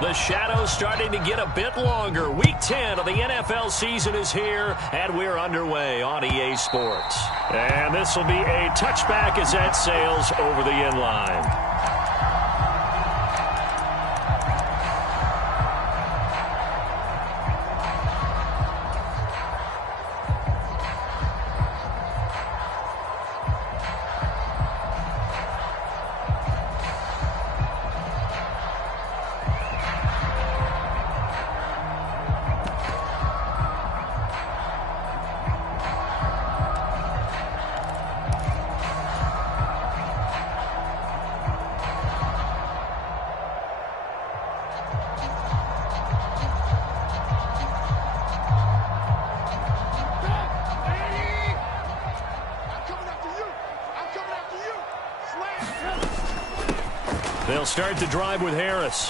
The shadow's starting to get a bit longer. Week 10 of the NFL season is here, and we're underway on EA Sports. And this will be a touchback as that sails over the end line. They'll start the drive with Harris.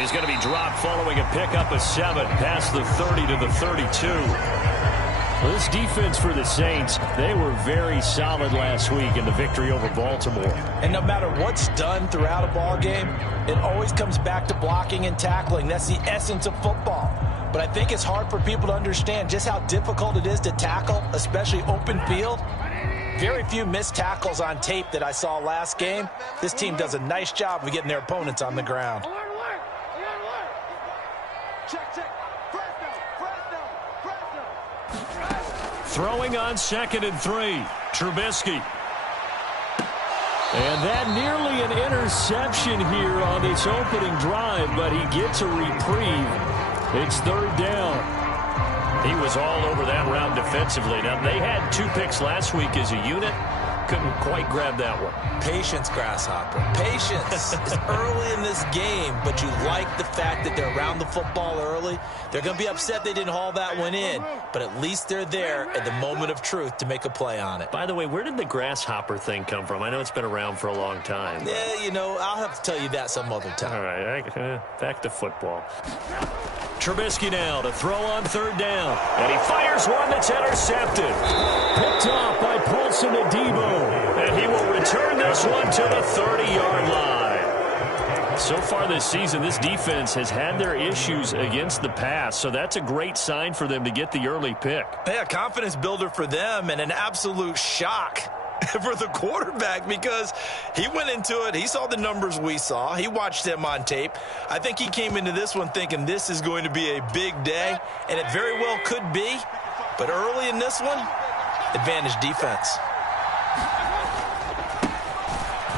He's going to be dropped following a pickup of 7 past the 30 to the 32. Well, this defense for the Saints, they were very solid last week in the victory over Baltimore. And no matter what's done throughout a ball game, it always comes back to blocking and tackling. That's the essence of football. But I think it's hard for people to understand just how difficult it is to tackle, especially open field. Very few missed tackles on tape that I saw last game. This team does a nice job of getting their opponents on the ground. Throwing on 2nd and 3. Trubisky. And that nearly an interception here on this opening drive, but he gets a reprieve. It's 3rd down. He was all over that route defensively. Now, they had 2 picks last week as a unit. Couldn't quite grab that one. Patience, Grasshopper. Patience. It's early in this game, but you like the fact that they're around the football early. They're going to be upset they didn't haul that one in, but at least they're there at the moment of truth to make a play on it. By the way, where did the Grasshopper thing come from? I know it's been around for a long time. Yeah, you know, I'll have to tell you that some other time. All right, back to football. Trubisky now to throw on 3rd down. And he fires one that's intercepted. Picked off by Paulson Adebo. And he will return this one to the 30-yard line. So far this season, this defense has had their issues against the pass. So that's a great sign for them to get the early pick. Yeah, confidence builder for them and an absolute shock for the quarterback because he went into it. He saw the numbers we saw. He watched them on tape. I think he came into this one thinking this is going to be a big day, and it very well could be. But early in this one, advantage defense.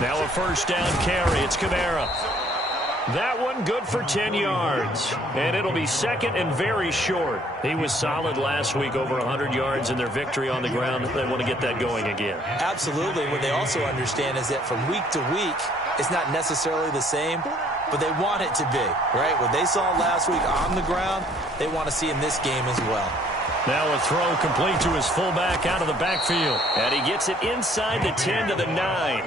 Now a 1st down carry. It's Kamara. That one good for 10 yards. And it'll be 2nd and very short. He was solid last week, over 100 yards in their victory on the ground. They want to get that going again. Absolutely. What they also understand is that from week to week, it's not necessarily the same, but they want it to be, right? What they saw last week on the ground, they want to see in this game as well. Now a throw complete to his fullback out of the backfield. And he gets it inside the 10 to the 9.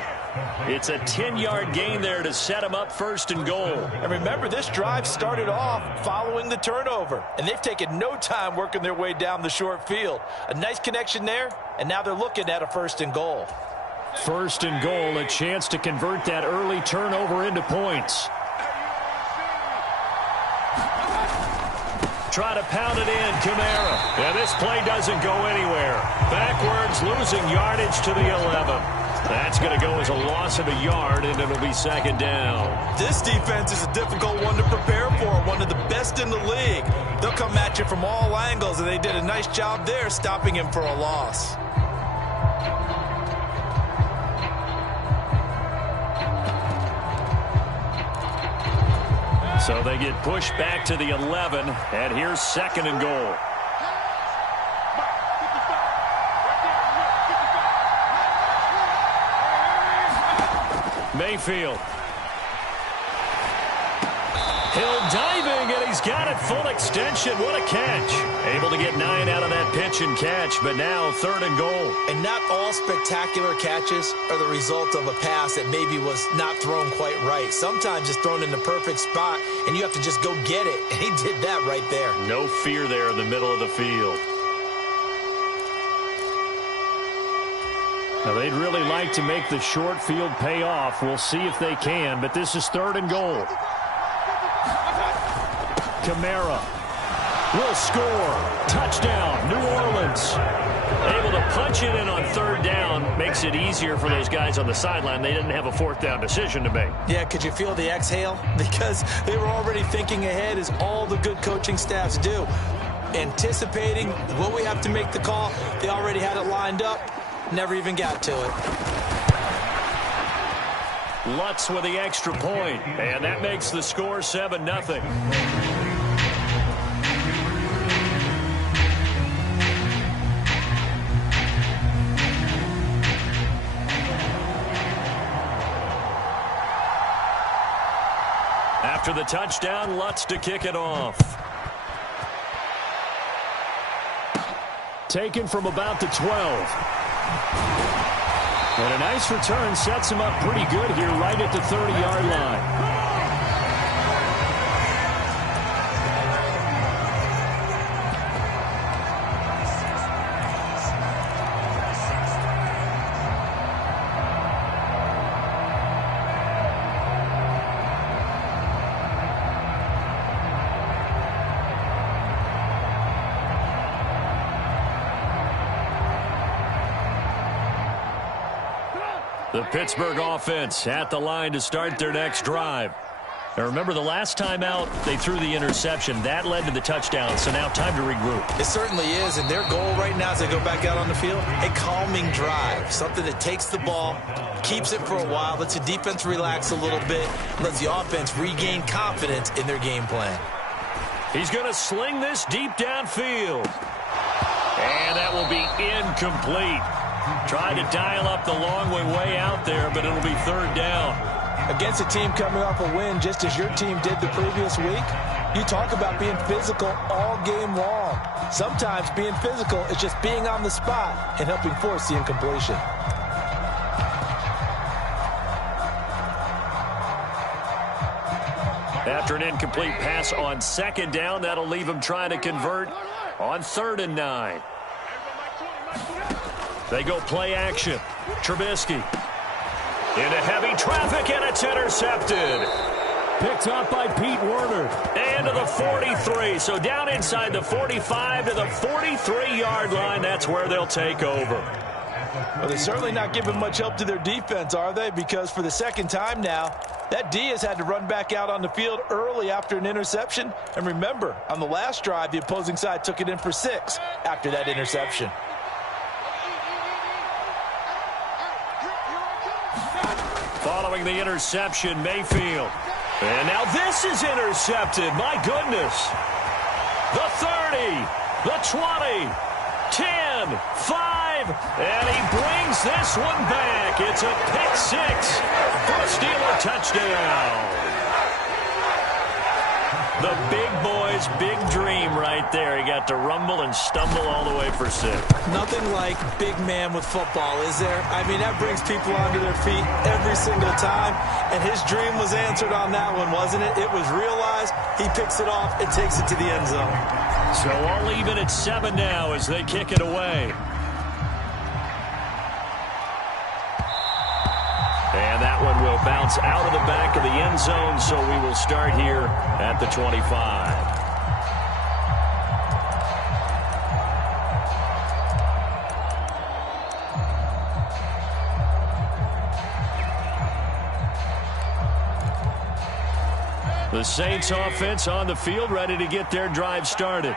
It's a 10-yard gain there to set him up 1st and goal. And remember, this drive started off following the turnover, and they've taken no time working their way down the short field. A nice connection there, and now they're looking at a 1st and goal. 1st and goal, a chance to convert that early turnover into points. Try to pound it in, Kamara. And this play doesn't go anywhere. Backwards, losing yardage to the 11. That's going to go as a loss of a yard, and it'll be 2nd down. This defense is a difficult one to prepare for, one of the best in the league. They'll come at you from all angles, and they did a nice job there stopping him for a loss. So they get pushed back to the 11, and here's 2nd and goal. Mayfield. Hill diving, and he's got it full extension. What a catch. Able to get 9 out of that pitch and catch, but now 3rd and goal. And not all spectacular catches are the result of a pass that maybe was not thrown quite right. Sometimes it's thrown in the perfect spot, and you have to just go get it. And he did that right there. No fear there in the middle of the field. Now, they'd really like to make the short field pay off. We'll see if they can, but this is 3rd and goal. Kamara will score. Touchdown, New Orleans. Able to punch it in on third down. Makes it easier for those guys on the sideline. They didn't have a fourth down decision to make. Yeah, could you feel the exhale? Because they were already thinking ahead, as all the good coaching staffs do. Anticipating, will we have to make the call? They already had it lined up. Never even got to it. Lutz with the extra point, and that makes the score 7-0. After the touchdown, Lutz to kick it off. Taken from about the 12. And a nice return sets him up pretty good here right at the 30-yard line. The Pittsburgh offense at the line to start their next drive. Now remember, the last time out, they threw the interception. That led to the touchdown, so now time to regroup. It certainly is, and their goal right now as they go back out on the field, a calming drive. Something that takes the ball, keeps it for a while, lets the defense relax a little bit, lets the offense regain confidence in their game plan. He's going to sling this deep downfield. And that will be incomplete. Tried to dial up the long way out there, but it'll be third down. Against a team coming off a win, just as your team did the previous week, you talk about being physical all game long. Sometimes being physical is just being on the spot and helping force the incompletion. After an incomplete pass on second down, that'll leave him trying to convert on 3rd and 9. They go play action. Trubisky into heavy traffic, and it's intercepted. Picked up by Pete Werner. And to the 43. So down inside the 45 to the 43-yard line. That's where they'll take over. Well, they're certainly not giving much help to their defense, are they? Because for the second time now, that D has had to run back out on the field early after an interception. And remember, on the last drive, the opposing side took it in for 6 after that interception. Following the interception, Mayfield. And now this is intercepted. My goodness. The 30, the 20, 10, 5, and he brings this one back. It's a pick 6 for a Steeler touchdown. The big boy's big dream right there. He got to rumble and stumble all the way for 6. Nothing like big man with football, is there? I mean, that brings people onto their feet every single time. And his dream was answered on that one, wasn't it? It was realized. He picks it off and takes it to the end zone. So all even at 7 now as they kick it away. And that one will bounce out of the back of the end zone, so we will start here at the 25. The Saints offense on the field, ready to get their drive started.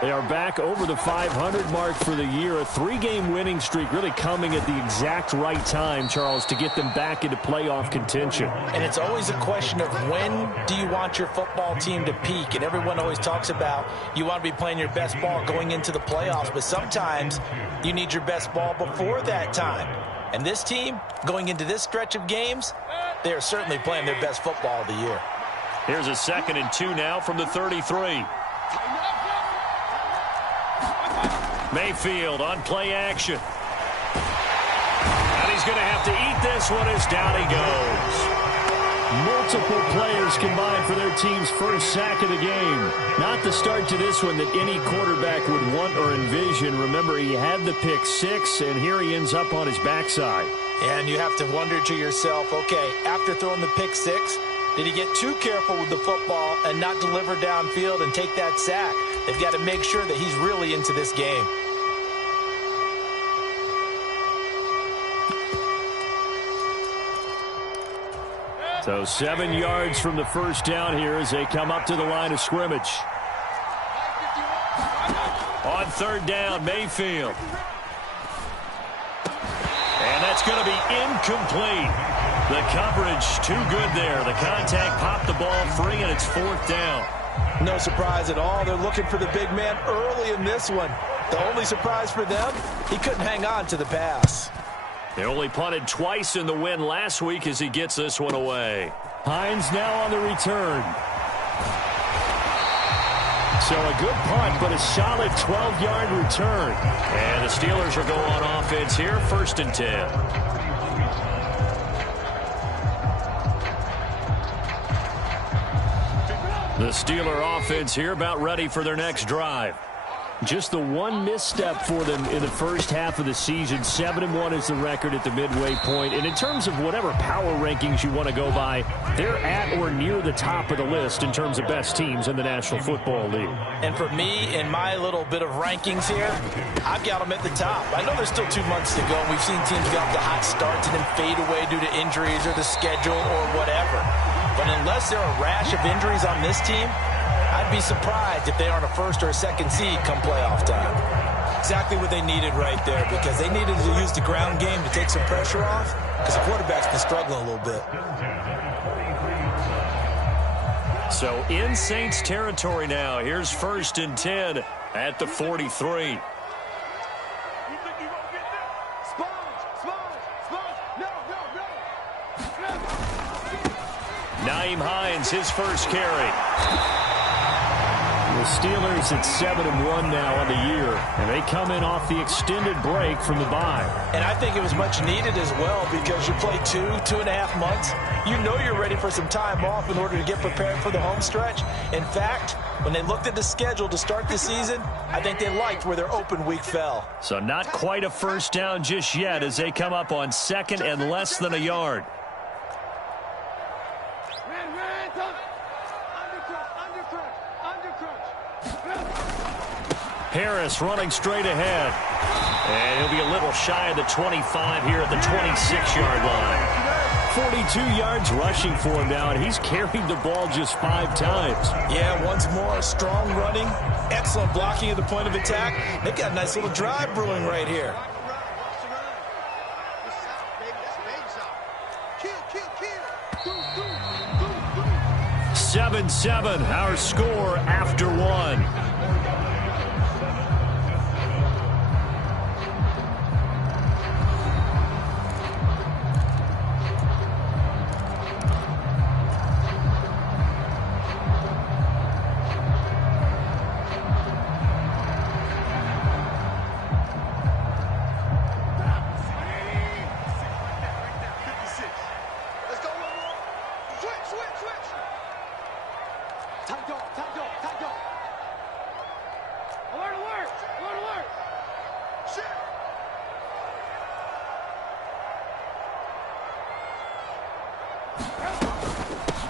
They are back over the 500 mark for the year. A 3-game winning streak really coming at the exact right time, Charles, to get them back into playoff contention. And it's always a question of when do you want your football team to peak? And everyone always talks about you want to be playing your best ball going into the playoffs. But sometimes you need your best ball before that time. And this team, going into this stretch of games, they are certainly playing their best football of the year. Here's a 2nd and 2 now from the 33. Mayfield on play action. And he's going to have to eat this one as down he goes. Multiple players combined for their team's first sack of the game. Not the start to this one that any quarterback would want or envision. Remember, he had the pick 6, and here he ends up on his backside. And you have to wonder to yourself, okay, after throwing the pick 6, Did he get too careful with the football and not deliver downfield and take that sack? They've got to make sure that he's really into this game. So 7 yards from the first down here as they come up to the line of scrimmage. On third down, Mayfield. And that's going to be incomplete. The coverage too good there. The contact popped the ball free, and it's fourth down. No surprise at all. They're looking for the big man early in this one. The only surprise for them, he couldn't hang on to the pass. They only punted twice in the win last week as he gets this one away. Hines now on the return. So a good punt, but a solid 12-yard return. And the Steelers are going on offense here, 1st and 10. The Steeler offense here about ready for their next drive. Just the one misstep for them in the first half of the season. 7-1 is the record at the midway point. And in terms of whatever power rankings you want to go by, they're at or near the top of the list in terms of best teams in the National Football League. And for me, in my little bit of rankings here, I've got them at the top. I know there's still 2 months to go, and we've seen teams get off to hot starts and then fade away due to injuries or the schedule or whatever. But unless there are a rash of injuries on this team, I'd be surprised if they aren't a 1st or a 2nd seed come playoff time. Exactly what they needed right there, because they needed to use the ground game to take some pressure off, because the quarterback's been struggling a little bit. So in Saints territory now. Here's 1st and 10 at the 43. Nyheim Hines, his first carry. The Steelers at 7-1 now on the year, and they come in off the extended break from the bye. And I think it was much needed as well, because you play 2.5 months. You know you're ready for some time off in order to get prepared for the home stretch. In fact, when they looked at the schedule to start the season, I think they liked where their open week fell. So not quite a first down just yet as they come up on 2nd and less than a yard. Harris running straight ahead. And he'll be a little shy of the 25 here at the 26-yard line. 42 yards rushing for him now, and he's carried the ball just 5 times. Yeah, once more, strong running, excellent blocking at the point of attack. They've got a nice little drive brewing right here. 7-7, our score after 1.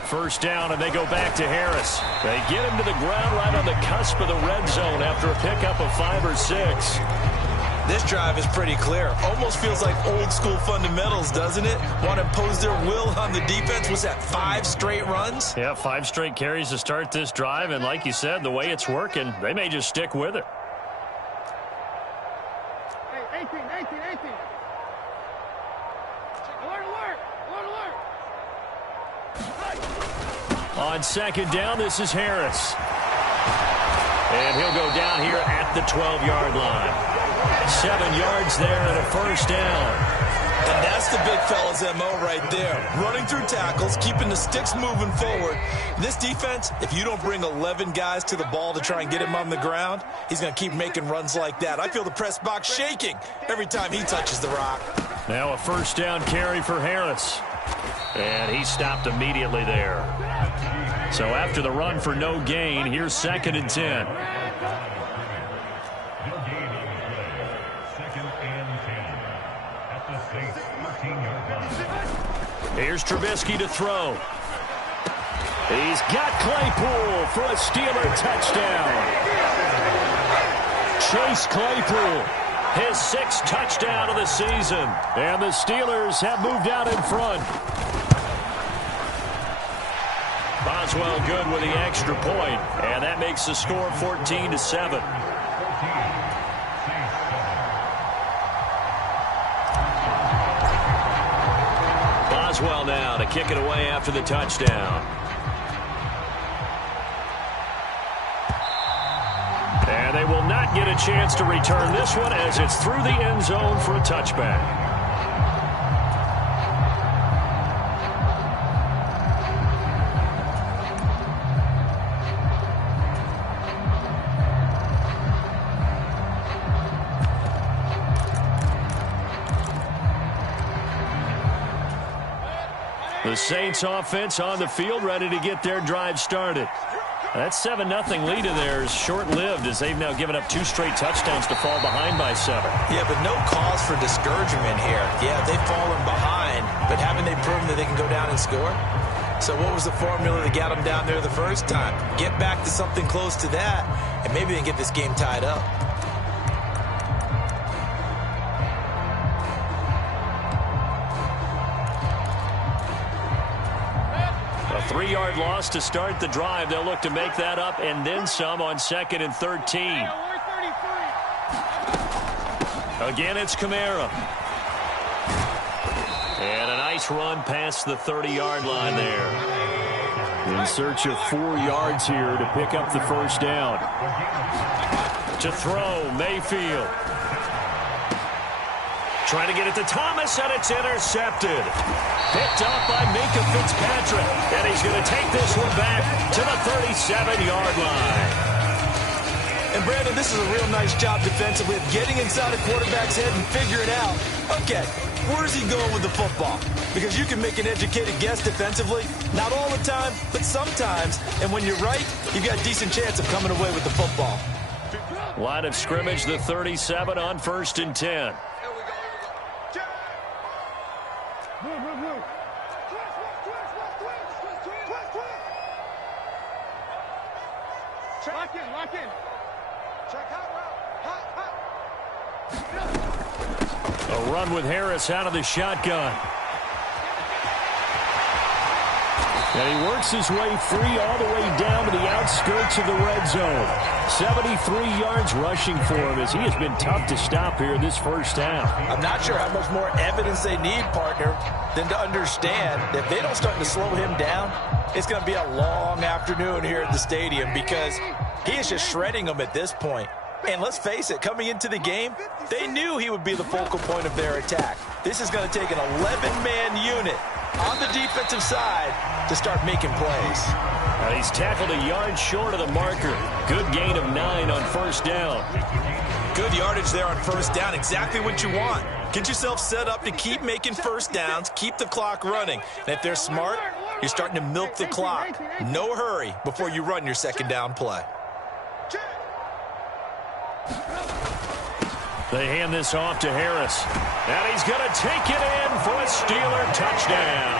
First down, and they go back to Harris. They get him to the ground right on the cusp of the red zone after a pickup of 5 or 6. This drive is pretty clear. Almost feels like old school fundamentals, doesn't it? Want to impose their will on the defense. Was that 5 straight runs? Yeah, 5 straight carries to start this drive, and like you said, the way it's working, they may just stick with it. Hey, 18. Alert. On 2nd down, this is Harris. And he'll go down here at the 12-yard line. 7 yards there and a first down. And that's the big fella's MO right there. Running through tackles, keeping the sticks moving forward. This defense, if you don't bring 11 guys to the ball to try and get him on the ground, he's going to keep making runs like that. I feel the press box shaking every time he touches the rock. Now a first down carry for Harris. And he stopped immediately there. So after the run for no gain, here's 2nd and 10. Here's Trubisky to throw. He's got Claypool for a Steeler touchdown. Chase Claypool, his 6th touchdown of the season. And the Steelers have moved out in front. Boswell good with the extra point, and that makes the score 14-7. Boswell now to kick it away after the touchdown. And they will not get a chance to return this one as it's through the end zone for a touchback. The Saints offense on the field, ready to get their drive started. That 7-0 lead of theirs short-lived as they've now given up 2 straight touchdowns to fall behind by 7. Yeah, but no cause for discouragement here. Yeah, they've fallen behind, but haven't they proven that they can go down and score? So what was the formula that got them down there the first time? Get back to something close to that, and maybe they can get this game tied up. A 3-yard loss to start the drive. They'll look to make that up and then some on 2nd and 13. Again, it's Kamara. And a nice run past the 30-yard line there. In search of 4 yards here to pick up the first down. To throw, Mayfield. Trying to get it to Thomas, and it's intercepted. Picked up by Minka Fitzpatrick. And he's going to take this one back to the 37-yard line. And, Brandon, this is a real nice job defensively of getting inside a quarterback's head and figuring out, okay, where's he going with the football? Because you can make an educated guess defensively. Not all the time, but sometimes. And when you're right, you've got a decent chance of coming away with the football. Line of scrimmage, the 37 on 1st and 10. Lock in. Check A run with Harris out of the shotgun. And he works his way free all the way down to the outskirts of the red zone. 73 yards rushing for him as he has been tough to stop here this first half. I'm not sure how much more evidence they need, partner, than to understand that if they don't start to slow him down, it's going to be a long afternoon here at the stadium because he is just shredding them at this point. And let's face it, coming into the game, they knew he would be the focal point of their attack. This is going to take an 11-man unit on the defensive side to start making plays. He's tackled a yard short of the marker. Good gain of 9 on first down. Good yardage there on first down. Exactly what you want. Get yourself set up to keep making first downs, keep the clock running. And if they're smart, you're starting to milk the clock. No hurry before you run your second down play. They hand this off to Harris. And he's going to take it in for a Steeler touchdown.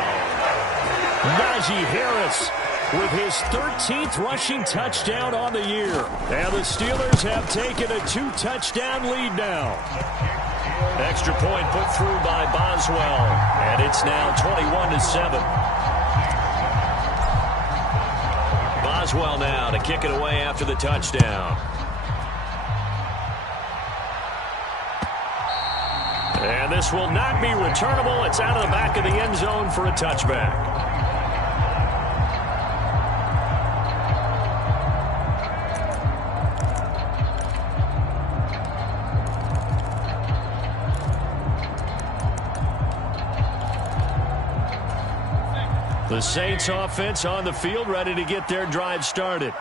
Najee Harris with his 13th rushing touchdown on the year. And the Steelers have taken a 2-touchdown lead now. Extra point put through by Boswell. And it's now 21-7. Boswell now to kick it away after the touchdown. And this will not be returnable. It's out of the back of the end zone for a touchback. The Saints offense on the field, ready to get their drive started.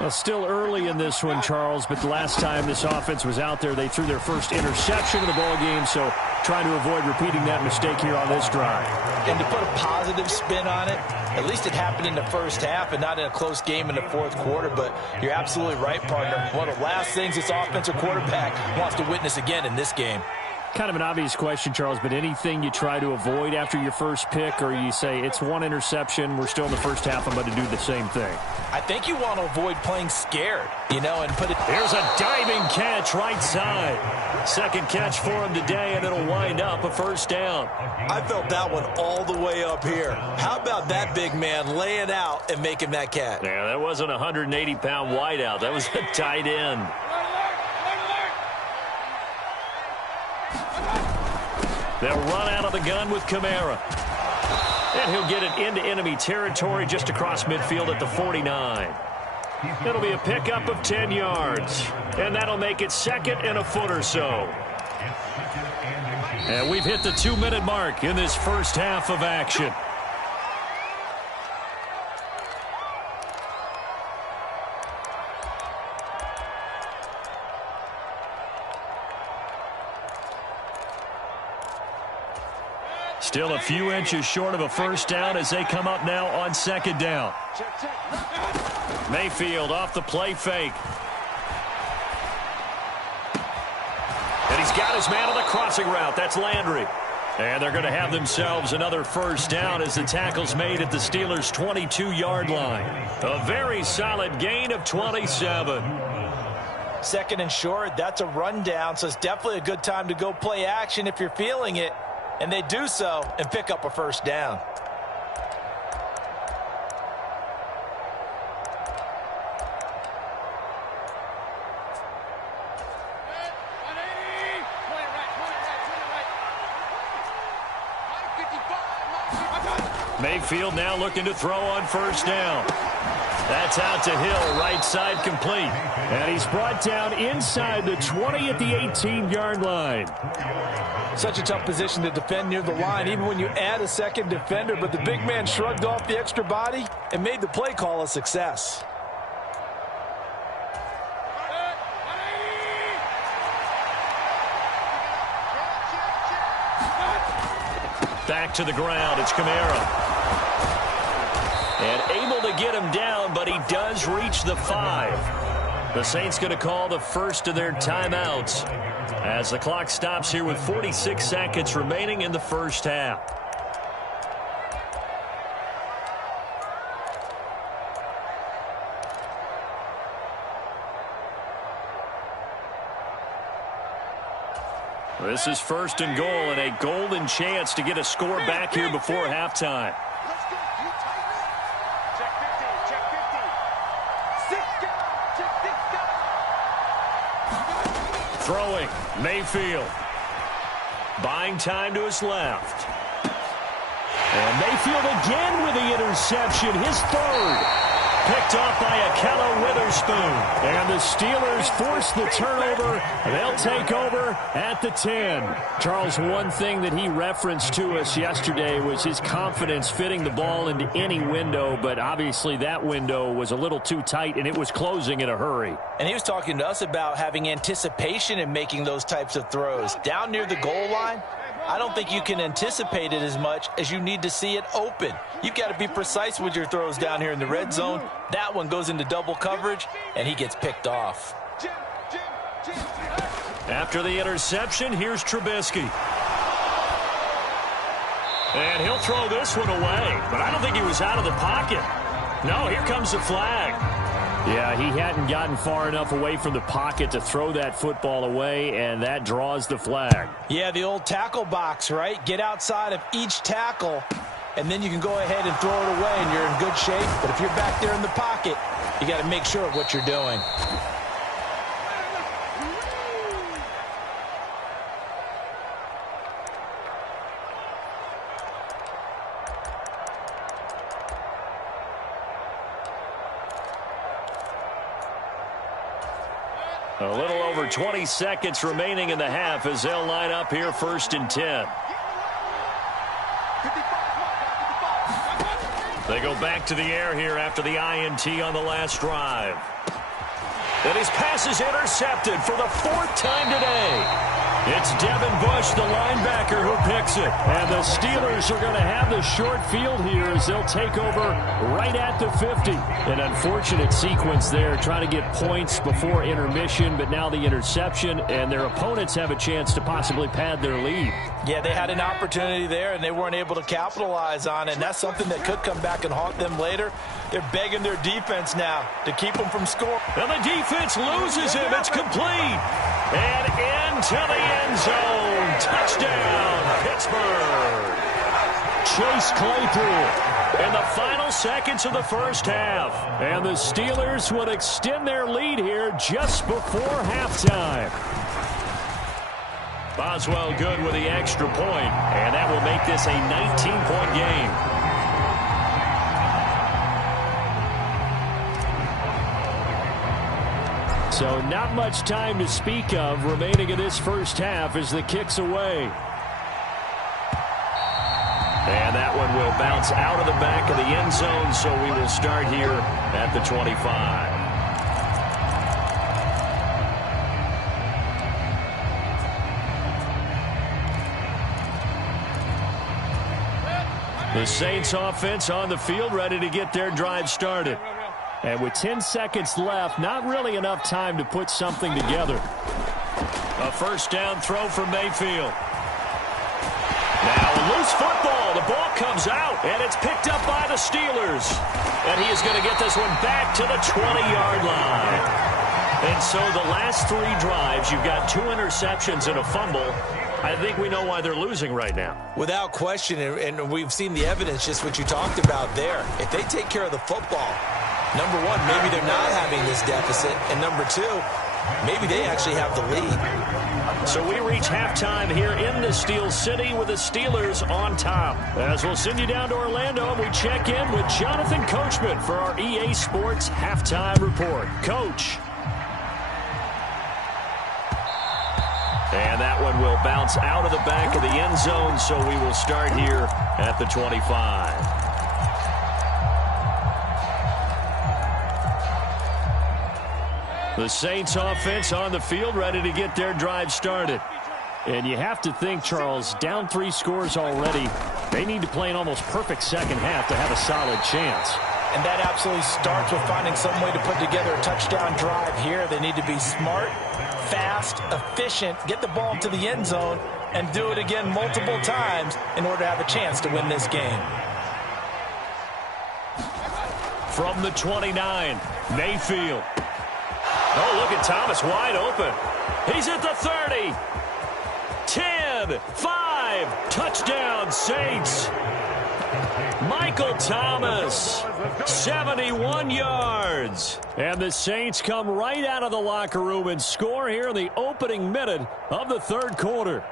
Well, still early in this one, Charles, but the last time this offense was out there, they threw their first interception of the ball game, so trying to avoid repeating that mistake here on this drive. And to put a positive spin on it, at least it happened in the first half and not in a close game in the fourth quarter, but you're absolutely right, partner. One of the last things this offensive quarterback wants to witness again in this game. Kind of an obvious question, Charles, but anything you try to avoid after your first pick, or you say it's one interception, we're still in the first half, I'm going to do the same thing? I think you want to avoid playing scared, and put it. Here's a diving catch right side. Second catch for him today, and it'll wind up a first down. I felt that one all the way up here. How about that big man laying out and making that catch? Yeah, that wasn't a 180-pound wideout. That was a tight end. They'll run out of the gun with Kamara. And he'll get it into enemy territory just across midfield at the 49. It'll be a pickup of 10 yards. And that'll make it second and a foot or so. And we've hit the 2-minute mark in this first half of action. Still a few inches short of a first down as they come up now on second down. Mayfield off the play fake. And he's got his man on the crossing route. That's Landry. And they're going to have themselves another first down as the tackle's made at the Steelers' 22-yard line. A very solid gain of 27. Second and short, that's a rundown, so it's definitely a good time to go play action if you're feeling it. And they do so and pick up a first down. Mayfield now looking to throw on first down. That's out to Hill, right side complete. And he's brought down inside the 20 at the 18-yard line. Such a tough position to defend near the line, even when you add a second defender. But the big man shrugged off the extra body and made the play call a success. Back to the ground. It's Kamara. And able to get him down, but he does reach the 5. The Saints going to call the first of their timeouts as the clock stops here with 46 seconds remaining in the first half. This is first and goal and a golden chance to get a score back here before halftime. Throwing, Mayfield. Buying time to his left. And Mayfield again with the interception, his third. Picked off by Akello Witherspoon. And the Steelers force the turnover. They'll take over at the 10. Charles, one thing that he referenced to us yesterday was his confidence fitting the ball into any window, but obviously that window was a little too tight, and it was closing in a hurry. And he was talking to us about having anticipation in making those types of throws. Down near the goal line, I don't think you can anticipate it as much as you need to see it open. You've got to be precise with your throws down here in the red zone. That one goes into double coverage, and he gets picked off. After the interception, here's Trubisky. And he'll throw this one away, but I don't think he was out of the pocket. No, here comes the flag. Yeah, he hadn't gotten far enough away from the pocket to throw that football away, and that draws the flag. Yeah, the old tackle box, right? Get outside of each tackle, and then you can go ahead and throw it away, and you're in good shape. But if you're back there in the pocket, you got to make sure of what you're doing. A little over 20 seconds remaining in the half as they'll line up here first and 10. They go back to the air here after the INT on the last drive. And his pass is intercepted for the 4th time today. It's Devin Bush, the linebacker, who picks it. And the Steelers are going to have the short field here as they'll take over right at the 50. An unfortunate sequence there, trying to get points before intermission, but now the interception, and their opponents have a chance to possibly pad their lead. Yeah, they had an opportunity there, and they weren't able to capitalize on it, and that's something that could come back and haunt them later. They're begging their defense now to keep them from scoring. And the defense loses him. It's complete. And into the end zone. Touchdown, Pittsburgh. Chase Claypool in the final seconds of the first half. And the Steelers would extend their lead here just before halftime. Boswell good with the extra point, and that will make this a 19-point game. So not much time to speak of remaining in this first half as the kick's away. And that one will bounce out of the back of the end zone, so we will start here at the 25. The Saints offense on the field, ready to get their drive started. And with 10 seconds left, not really enough time to put something together. A first down throw for Mayfield. Now a loose football. The ball comes out, and it's picked up by the Steelers. And he is going to get this one back to the 20-yard line. And so the last three drives, you've got 2 interceptions and a fumble. I think we know why they're losing right now. Without question, and we've seen the evidence, just what you talked about there. If they take care of the football, number one, maybe they're not having this deficit. And number two, maybe they actually have the lead. So we reach halftime here in the Steel City with the Steelers on top. As we'll send you down to Orlando, and we check in with Jonathan Coachman for our EA Sports Halftime Report. Coach. And that one will bounce out of the back of the end zone, so we will start here at the 25. The Saints offense on the field, ready to get their drive started. And you have to think, Charles, down 3 scores already. They need to play an almost perfect second half to have a solid chance. And that absolutely starts with finding some way to put together a touchdown drive here. They need to be smart, fast, efficient, get the ball to the end zone, and do it again multiple times in order to have a chance to win this game. From the 29, Mayfield. Oh, look at Thomas wide open. He's at the 30. 10, 5, touchdown Saints. Michael Thomas, 71 yards. And the Saints come right out of the locker room and score here in the opening minute of the third quarter.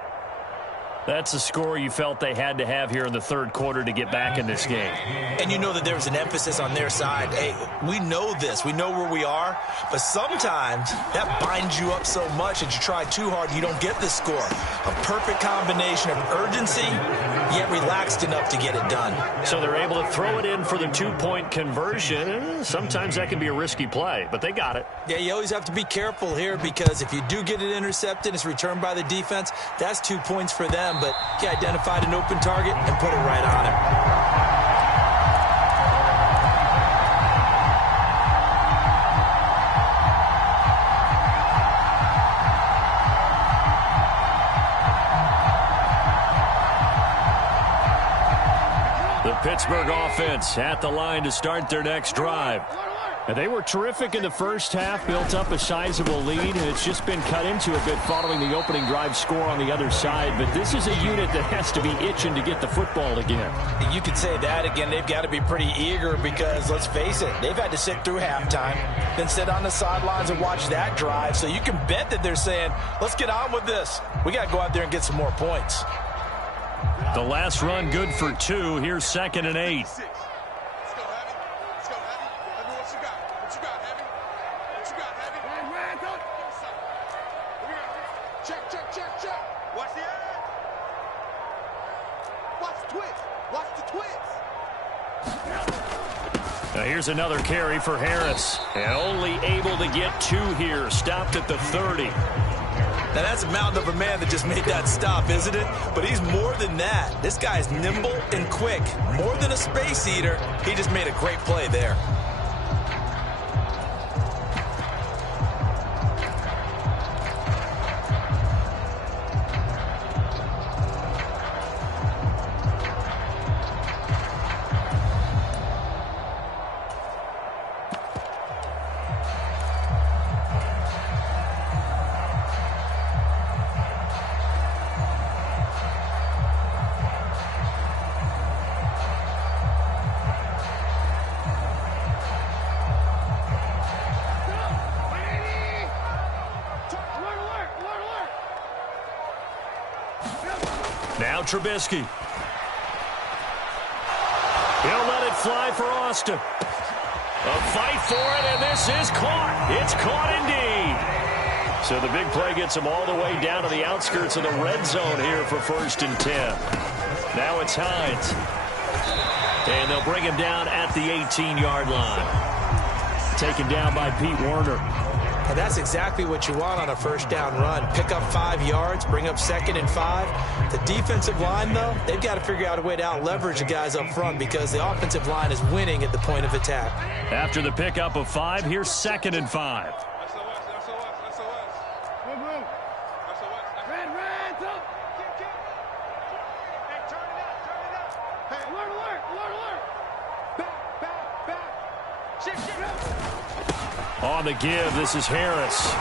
That's a score you felt they had to have here in the third quarter to get back in this game. And you know that there was an emphasis on their side. Hey, we know this. We know where we are. But sometimes that binds you up so much that you try too hard, you don't get the score. A perfect combination of urgency, yet relaxed enough to get it done. So they're able to throw it in for the 2-point conversion. Sometimes that can be a risky play, but they got it. Yeah, you always have to be careful here because if you do get it intercepted, it's returned by the defense, that's 2 points for them. But he identified an open target and put it right on him. The Pittsburgh offense at the line to start their next drive. And they were terrific in the first half, built up a sizable lead, and it's just been cut into a bit following the opening drive score on the other side. But this is a unit that has to be itching to get the football again. You could say that again. They've got to be pretty eager because, let's face it, they've had to sit through halftime, then sit on the sidelines and watch that drive. So you can bet that they're saying, let's get on with this. We got to go out there and get some more points. The last run good for 2. Here's 2nd and 8. Now here's another carry for Harris. And only able to get 2 here. Stopped at the 30. Now, that's a mountain of a man that just made that stop, isn't it? But he's more than that. This guy's nimble and quick. More than a space eater, he just made a great play there. Now Trubisky. He'll let it fly for Austin. A fight for it, and this is caught. It's caught indeed. So the big play gets him all the way down to the outskirts of the red zone here for 1st and 10. Now it's Hines. And they'll bring him down at the 18-yard line. Taken down by Pete Werner. And that's exactly what you want on a first down run. Pick up 5 yards, bring up 2nd and 5. The defensive line, though, they've got to figure out a way to out-leverage the guys up front because the offensive line is winning at the point of attack. After the pickup of 5, here's 2nd and 5. On the give, this is Harris.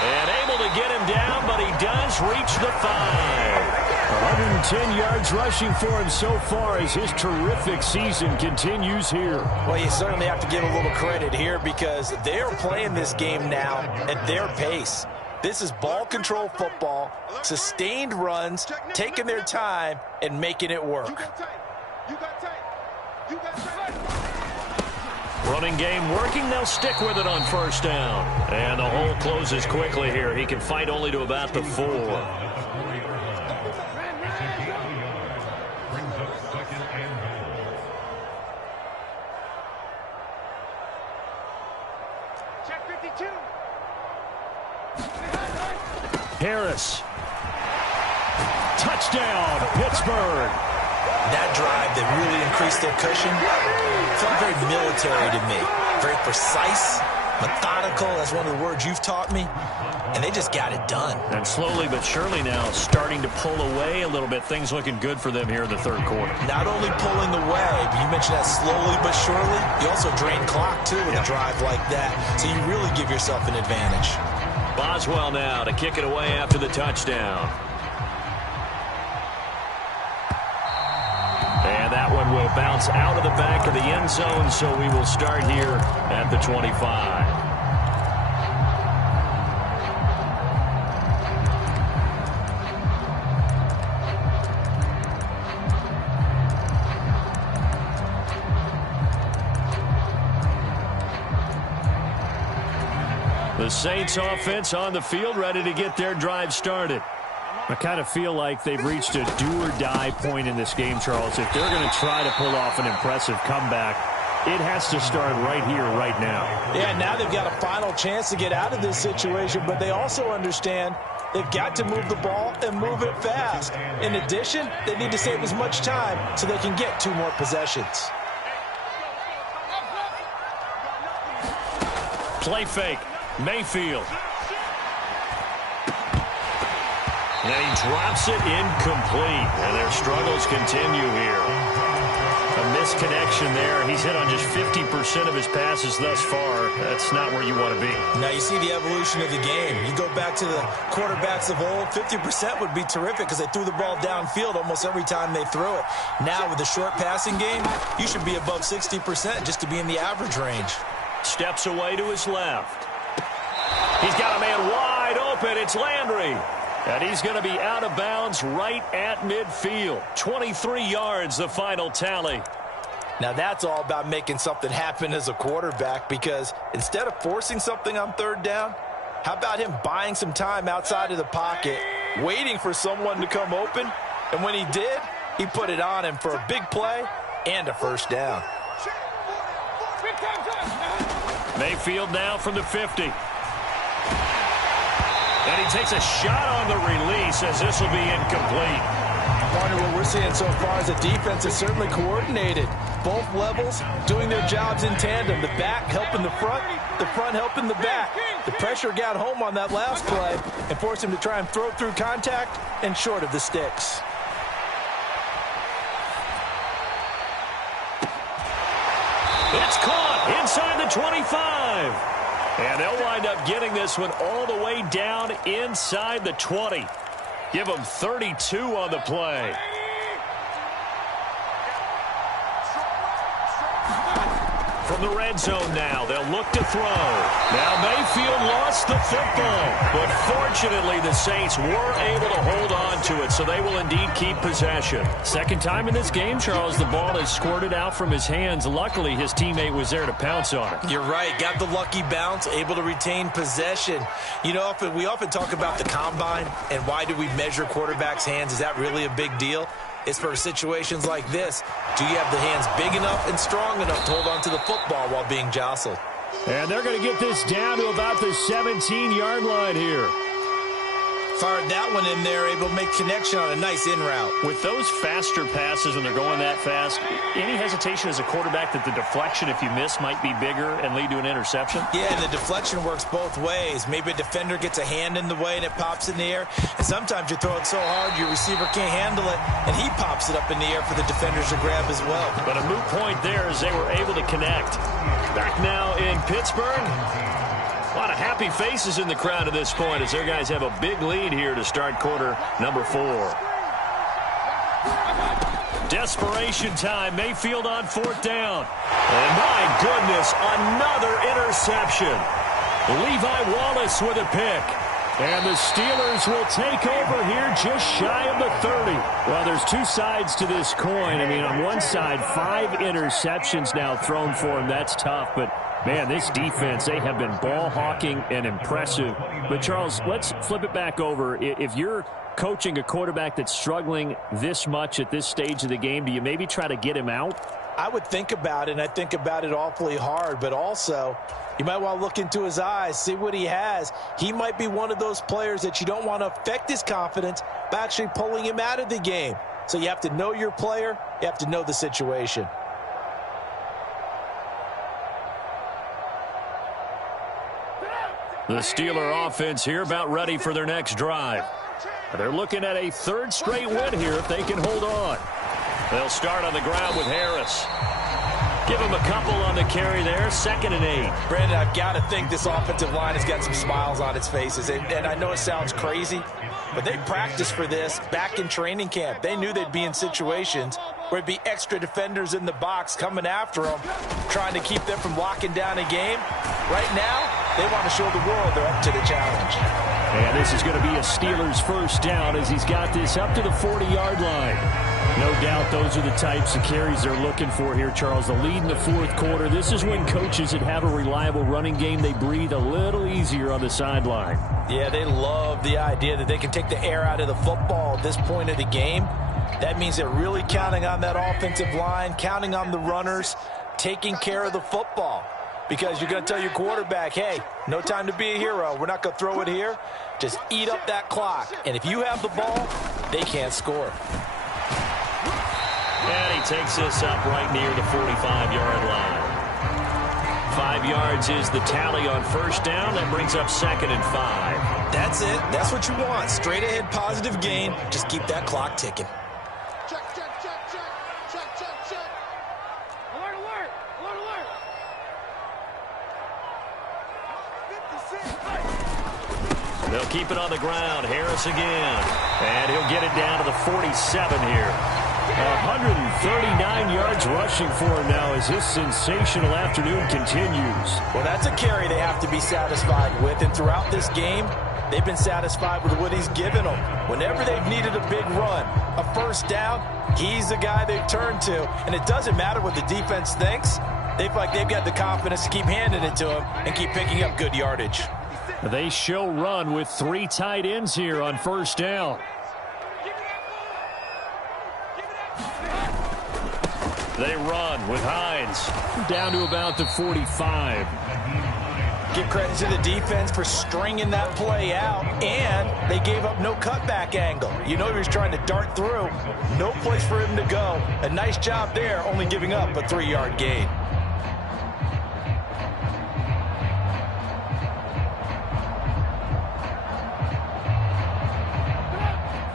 And able to get him down, but he does reach the 5. 110 yards rushing for him so far as his terrific season continues here. Well, you certainly have to give a little credit here because they're playing this game now at their pace. This is ball control football, sustained runs, taking their time, and making it work. Running game working. They'll stick with it on 1st down. And the hole closes quickly here. He can fight only to about the 4. Check 52. Harris. Touchdown, Pittsburgh. That drive that really increased their cushion felt very military to me. Very precise, methodical. That's one of the words you've taught me. And they just got it done. And slowly but surely now starting to pull away a little bit. Things looking good for them here in the 3rd quarter. Not only pulling away, but you mentioned that slowly but surely. You also drain clock, too, with a drive like that. So you really give yourself an advantage. Boswell now to kick it away after the touchdown. And that one will bounce out of the back of the end zone, so we will start here at the 25. The Saints offense on the field, ready to get their drive started. I kind of feel like they've reached a do-or-die point in this game, Charles. If they're going to try to pull off an impressive comeback, it has to start right here, right now. Yeah, now they've got a final chance to get out of this situation, but they also understand they've got to move the ball and move it fast. In addition, they need to save as much time so they can get 2 more possessions. Play fake. Mayfield. And he drops it incomplete. And their struggles continue here. A misconnection there. He's hit on just 50% of his passes thus far. That's not where you want to be. Now you see the evolution of the game. You go back to the quarterbacks of old, 50% would be terrific because they threw the ball downfield almost every time they threw it. Now with the short passing game, you should be above 60% just to be in the average range. Steps away to his left. He's got a man wide open. It's Landry. And he's going to be out of bounds right at midfield. 23 yards, the final tally. Now that's all about making something happen as a quarterback because instead of forcing something on 3rd down, how about him buying some time outside of the pocket, waiting for someone to come open, and when he did, he put it on him for a big play and a 1st down. Mayfield now from the 50. And he takes a shot on the release as this will be incomplete. Partner, what we're seeing so far is the defense is certainly coordinated. Both levels doing their jobs in tandem. The back helping the front helping the back. The pressure got home on that last play and forced him to try and throw through contact and short of the sticks. It's caught inside the 25. And they'll wind up getting this one all the way down inside the 20. Give them 32 on the play. From the red zone now, they'll look to throw. Now Mayfield lost the football, but fortunately the Saints were able to hold on to it, so they will indeed keep possession. Second time in this game, Charles, the ball has squirted out from his hands. Luckily, his teammate was there to pounce on it. You're right. Got the lucky bounce, able to retain possession. You know, we often talk about the combine and why do we measure quarterbacks' hands. Is that really a big deal? It's for situations like this. Do you have the hands big enough and strong enough to hold on to the football while being jostled? And they're going to get this down to about the 17-yard line here. Fired that one in there, able to make connection on a nice in route. With those faster passes and they're going that fast, any hesitation as a quarterback that the deflection, if you miss, might be bigger and lead to an interception? Yeah, and the deflection works both ways. Maybe a defender gets a hand in the way and it pops in the air. And sometimes you throw it so hard your receiver can't handle it, and he pops it up in the air for the defenders to grab as well. But a moot point there as they were able to connect. Back now in Pittsburgh. A lot of happy faces in the crowd at this point as their guys have a big lead here to start quarter number 4. Desperation time. Mayfield on 4th down. And my goodness, another interception. Levi Wallace with a pick. And the Steelers will take over here just shy of the 30. Well, there's two sides to this coin. I mean, on one side, 5 interceptions now thrown for him. That's tough, but man, this defense, they have been ball hawking and impressive. But, Charles, let's flip it back over. If you're coaching a quarterback that's struggling this much at this stage of the game, do you maybe try to get him out? I would think about it, and I think about it awfully hard. But also, you might want to look into his eyes, see what he has. He might be one of those players that you don't want to affect his confidence by actually pulling him out of the game. So you have to know your player. You have to know the situation. The Steeler offense here about ready for their next drive. They're looking at a 3rd straight win here if they can hold on. They'll start on the ground with Harris. Give him a couple on the carry there. 2nd and 8. Brandon, I've got to think this offensive line has got some smiles on its faces. And I know it sounds crazy, but they practiced for this back in training camp. They knew they'd be in situations where it'd be extra defenders in the box coming after them, trying to keep them from locking down a game. Right now, they want to show the world they're up to the challenge. And this is going to be a Steelers 1st down as he's got this up to the 40-yard line. No doubt those are the types of carries they're looking for here, Charles. The lead in the 4th quarter. This is when coaches that have a reliable running game, they breathe a little easier on the sideline. Yeah, they love the idea that they can take the air out of the football at this point of the game. That means they're really counting on that offensive line, counting on the runners, taking care of the football. Because you're going to tell your quarterback, hey, no time to be a hero. We're not going to throw it here. Just eat up that clock. And if you have the ball, they can't score. And he takes this up right near the 45-yard line. 5 yards is the tally on 1st down. That brings up 2nd and 5. That's it. That's what you want. Straight ahead positive gain. Just keep that clock ticking. Check, check, check, check. Check, check, check. Alert, alert. Alert, alert. 56. They'll keep it on the ground. Harris again. And he'll get it down to the 47 here. 139 yards rushing for him now as this sensational afternoon continues. Well, that's a carry they have to be satisfied with. And throughout this game, they've been satisfied with what he's given them. Whenever they've needed a big run, a 1st down, he's the guy they've turned to. And it doesn't matter what the defense thinks. They feel like they've got the confidence to keep handing it to him and keep picking up good yardage. They show run with 3 tight ends here on 1st down. They run with Hines down to about the 45. Give credit to the defense for stringing that play out, and they gave up no cutback angle. You know he was trying to dart through. No place for him to go. A nice job there, only giving up a 3-yard gain.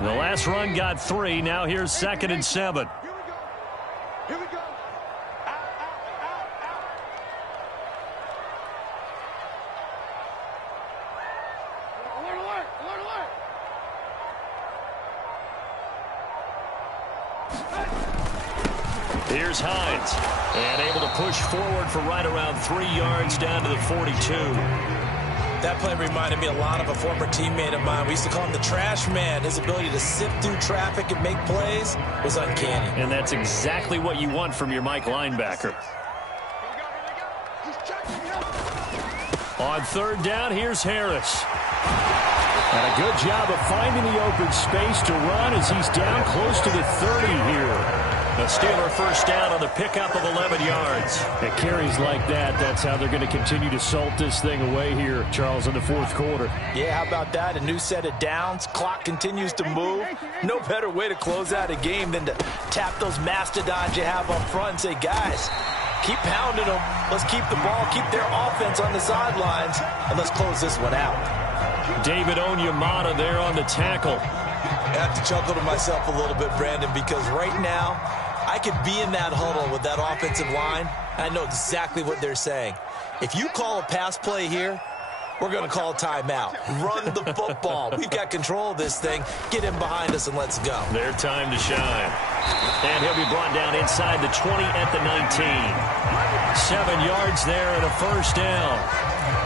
The last run got 3. Now here's 2nd and 7. Here we go. Alert, alert, alert, alert. Here's Hines. And able to push forward for right around 3 yards down to the 42. That play reminded me a lot of a former teammate of mine. We used to call him the trash man. His ability to sift through traffic and make plays was uncanny. And that's exactly what you want from your Mike linebacker. On 3rd down, here's Harris. And a good job of finding the open space to run as he's down close to the 30 here. A Steeler first down on the pickup of 11 yards. At carries like that, that's how they're going to continue to salt this thing away here, Charles, in the 4th quarter. Yeah, how about that? A new set of downs. Clock continues to move. No better way to close out a game than to tap those mastodons you have up front and say, guys, keep pounding them. Let's keep the ball, keep their offense on the sidelines, and let's close this one out. David Onyemata there on the tackle. I have to chuckle to myself a little bit, Brandon, because right now I could be in that huddle with that offensive line. I know exactly what they're saying. If you call a pass play here, we're going to call a timeout. Run the football. We've got control of this thing. Get him behind us and let's go. Their time to shine. And he'll be brought down inside the 20 at the 19. 7 yards there and a first down.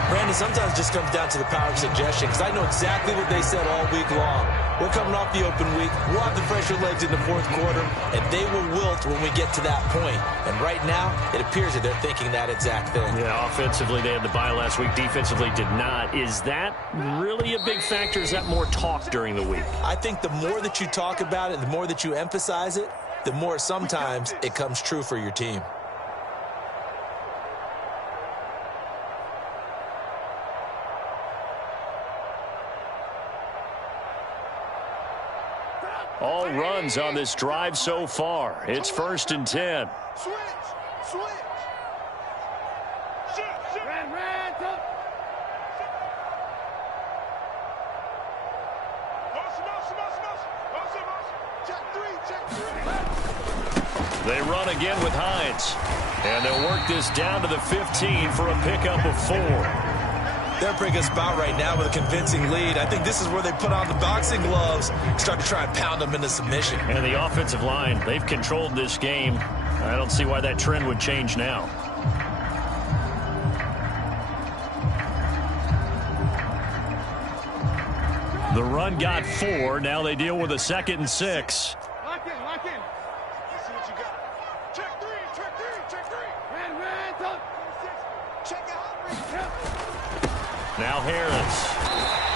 Brandon, sometimes it just comes down to the power of suggestion, because I know exactly what they said all week long. We're coming off the open week. We'll have the fresher legs in the 4th quarter, and they will wilt when we get to that point. And right now, it appears that they're thinking that exact thing. Yeah, offensively, they had the bye last week. Defensively, did not. Is that really a big factor? Is that more talk during the week? I think the more that you talk about it, the more that you emphasize it, the more sometimes it comes true for your team. All runs on this drive so far. It's 1st and 10. Switch, switch. Red, check 3. They run again with Hines. And they'll work this down to the 15 for a pickup of 4. They're in a pretty good spot right now with a convincing lead. I think this is where they put on the boxing gloves, start to try and pound them into submission. And the offensive line, they've controlled this game. I don't see why that trend would change now. The run got 4. Now they deal with a 2nd and 6. Lock in, lock in. Let's see what you got. Check 3, check 3, check 3. Red, up. Check it out. Now Harris.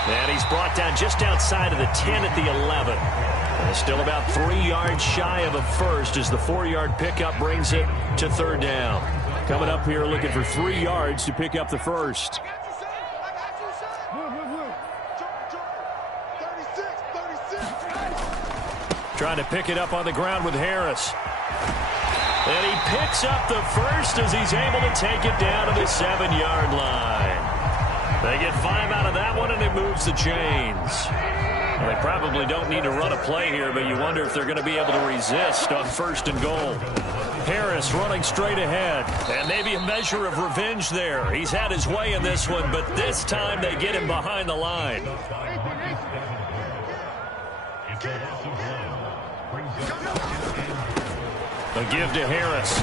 And he's brought down just outside of the 10 at the 11. And still about 3 yards shy of a first as the 4-yard pickup brings it to 3rd down. Coming up here looking for 3 yards to pick up the first. I got you, son. Move. Jump. 36. Trying to pick it up on the ground with Harris. And he picks up the first as he's able to take it down to the 7-yard line. They get 5 out of that one, and it moves the chains. Well, they probably don't need to run a play here, but you wonder if they're going to be able to resist on 1st and goal. Harris running straight ahead, and maybe a measure of revenge there. He's had his way in this one, but this time they get him behind the line. A give to Harris.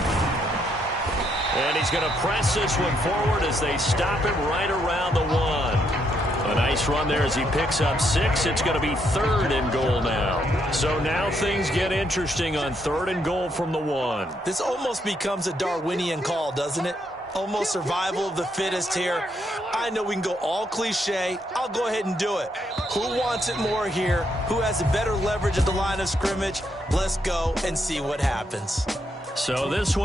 And he's going to press this one forward as they stop him right around the 1. A nice run there as he picks up 6. It's going to be 3rd and goal now. So now things get interesting on 3rd and goal from the 1. This almost becomes a Darwinian call, doesn't it? Almost survival of the fittest here. I know we can go all cliche. I'll go ahead and do it. Who wants it more here? Who has a better leverage at the line of scrimmage? Let's go and see what happens. So this one.